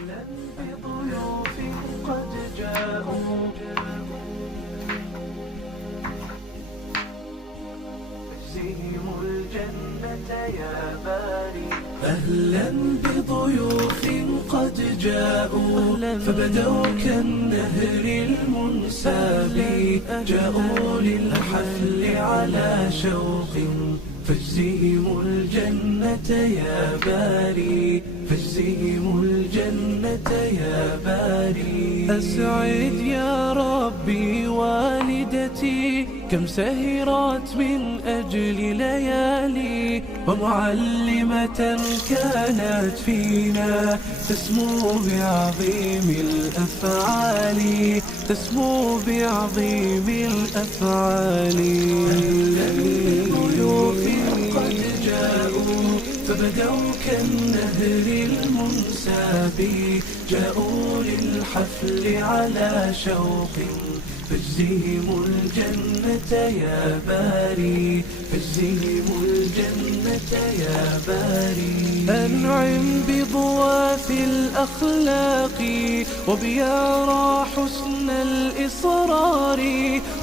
بضيوف قد جاءوا اجزهم الجنة يا باري. أهلا بضيوف قد جاءوا فبدوا كالنهر المنساب، جاءوا للحفل على شوق فاجزهم الجنة يا باري، فاجزهم الجنة يا باري. أسعد يا ربي والدتي كم سهرت من أجل ليالي، ومعلمة كانت فينا تسمو بعظيم الأفعال، تسمو بعظيم الأفعال. ضيوف قد جاءوا فبدوا كالنهر المنساب، جاءوا للحفل على شوق فاجزهم الجنة يا باري، فاجزهم الجنة يا باري. أنعم بضواف الأخلاق وبيارى حسن الإصرار،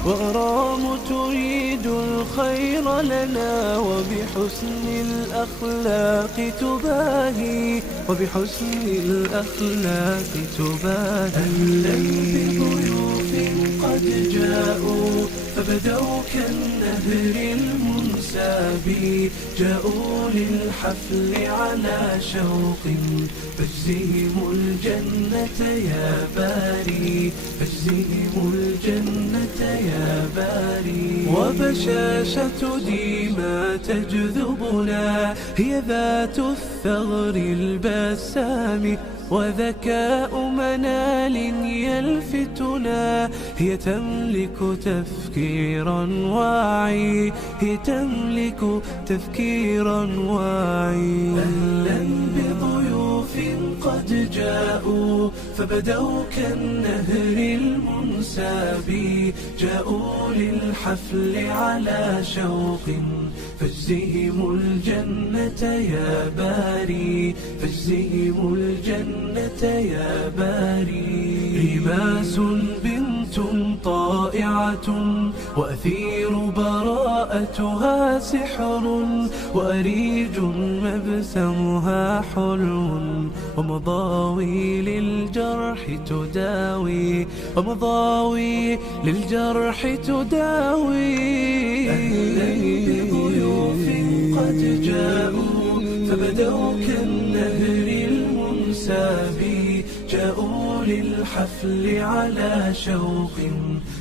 وغرام تريد الخير لنا وبحسن الأخلاق تباهي، وبحسن الأخلاق تباهي. قد جاءوا فبدوا كالنهر المنساب، جاءوا للحفل على شوق فاجزهم الجنة يا باري، فاجزهم الجنة يا باري. وبشاشة ديما تجذبنا هي ذات الثغر البسام، وذكاء منال يلفتنا هي تملك تفكيرا واعي، هي تملك تفكيرا واعي. أهلا بضيوف قد جاءوا فبدوا كالنهر المنساب، جاءوا للحفل على شوق فاجزهم الجنة يا باري، فاجزهم الجنة يا باري. رباس بنت طائعة وأثير براءتها سحر، وأريج مبسمها حلو، ومضاوي للجرح تداوي، ومضاوي للجرح تداوي. أهلا بضيوف قد جاءوا فبدوا كالنهر المنساب، جاءوا للحفل على شوق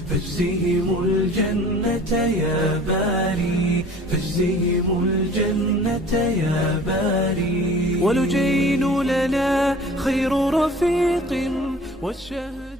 فاجزهم الجنة يا باري، فاجزهم الجنة يا باري. ولجين لنا خير رفيق والشهد